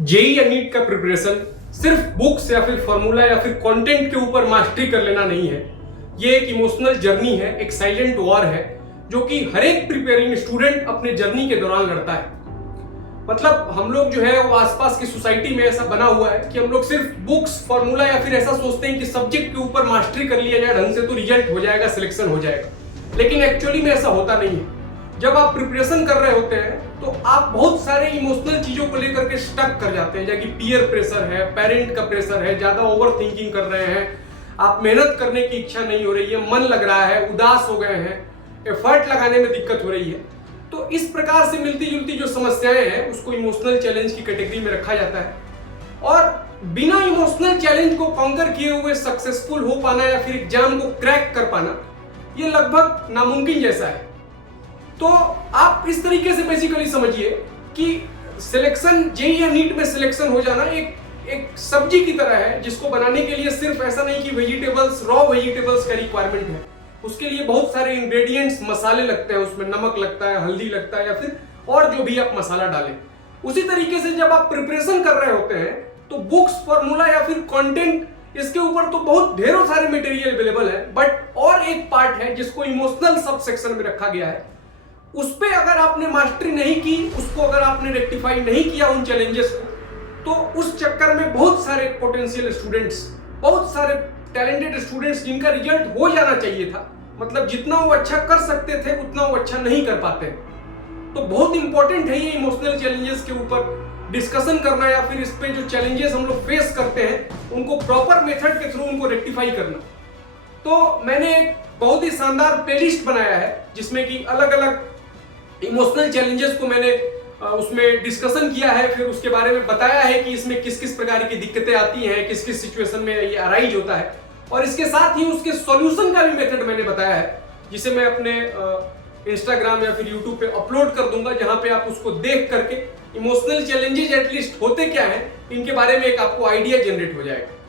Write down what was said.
JEE या NEET का preparation सिर्फ बुक्स या फिर फॉर्मूला या फिर कंटेंट के ऊपर मास्टरी कर लेना नहीं है। ये एक इमोशनल जर्नी है, एक साइलेंट वॉर है जो कि हर एक प्रिपेयरिंग स्टूडेंट अपने जर्नी के दौरान लड़ता है। मतलब हम लोग जो है वो आसपास की सोसाइटी में ऐसा बना हुआ है कि हम लोग सिर्फ बुक्स फॉर्मूला या फिर ऐसा सोचते हैं कि सब्जेक्ट के ऊपर मास्टरी कर लिया जाए ढंग से तो रिजल्ट हो जाएगा, सिलेक्शन हो जाएगा। लेकिन एक्चुअली में ऐसा होता नहीं है। जब आप प्रिपरेशन कर रहे होते हैं तो आप बहुत सारे इमोशनल चीजों को लेकर के स्टक कर जाते हैं, जैसे कि पीयर प्रेशर है, पेरेंट का प्रेशर है, ज्यादा ओवर थिंकिंग कर रहे हैं, आप मेहनत करने की इच्छा नहीं हो रही है, मन लग रहा है, उदास हो गए हैं, एफर्ट लगाने में दिक्कत हो रही है। तो इस प्रकार से मिलती जुलती जो समस्याएं हैं उसको इमोशनल चैलेंज की कैटेगरी में रखा जाता है। और बिना इमोशनल चैलेंज को कॉन्कर किए हुए सक्सेसफुल हो पाना या फिर एग्जाम को क्रैक कर पाना ये लगभग नामुमकिन जैसा है। तो आप इस तरीके से बेसिकली समझिए कि सिलेक्शन जेई या नीट में सिलेक्शन हो जाना एक सब्जी की तरह है जिसको बनाने के लिए सिर्फ ऐसा नहीं कि वेजिटेबल्स, रॉ वेजिटेबल्स का रिक्वायरमेंट है। उसके लिए बहुत सारे इंग्रेडिएंट्स, मसाले लगते हैं, उसमें नमक लगता है, हल्दी लगता है या फिर और जो भी आप मसाला डालें। उसी तरीके से जब आप प्रिपरेशन कर रहे होते हैं तो बुक्स, फॉर्मूला या फिर कंटेंट, इसके ऊपर तो बहुत ढेरों सारे मटेरियल अवेलेबल है, बट और एक पार्ट है जिसको इमोशनल सब सेक्शन में रखा गया है। उस पे अगर आपने मास्टरी नहीं की, उसको अगर आपने रेक्टिफाई नहीं किया उन चैलेंजेस को, तो उस चक्कर में बहुत सारे पोटेंशियल स्टूडेंट्स, बहुत सारे टैलेंटेड स्टूडेंट्स जिनका रिजल्ट हो जाना चाहिए था, मतलब जितना वो अच्छा कर सकते थे उतना वो अच्छा नहीं कर पाते। तो बहुत इंपॉर्टेंट है ये इमोशनल चैलेंजेस के ऊपर डिस्कशन करना या फिर इस पे जो चैलेंजेस हम लोग फेस करते हैं उनको प्रॉपर मेथड के थ्रू उनको रेक्टिफाई करना। तो मैंने एक बहुत ही शानदार प्लेलिस्ट बनाया है जिसमें कि अलग अलग इमोशनल चैलेंजेस को मैंने उसमें डिस्कशन किया है, फिर उसके बारे में बताया है कि इसमें किस किस प्रकार की दिक्कतें आती हैं, किस किस सिचुएशन में ये अराइज होता है, और इसके साथ ही उसके सॉल्यूशन का भी मेथड मैंने बताया है जिसे मैं अपने इंस्टाग्राम या फिर यूट्यूब पे अपलोड कर दूंगा, जहां पे आप उसको देख करके इमोशनल चैलेंजेस एटलीस्ट होते क्या हैं इनके बारे में एक आपको आइडिया जनरेट हो जाएगा।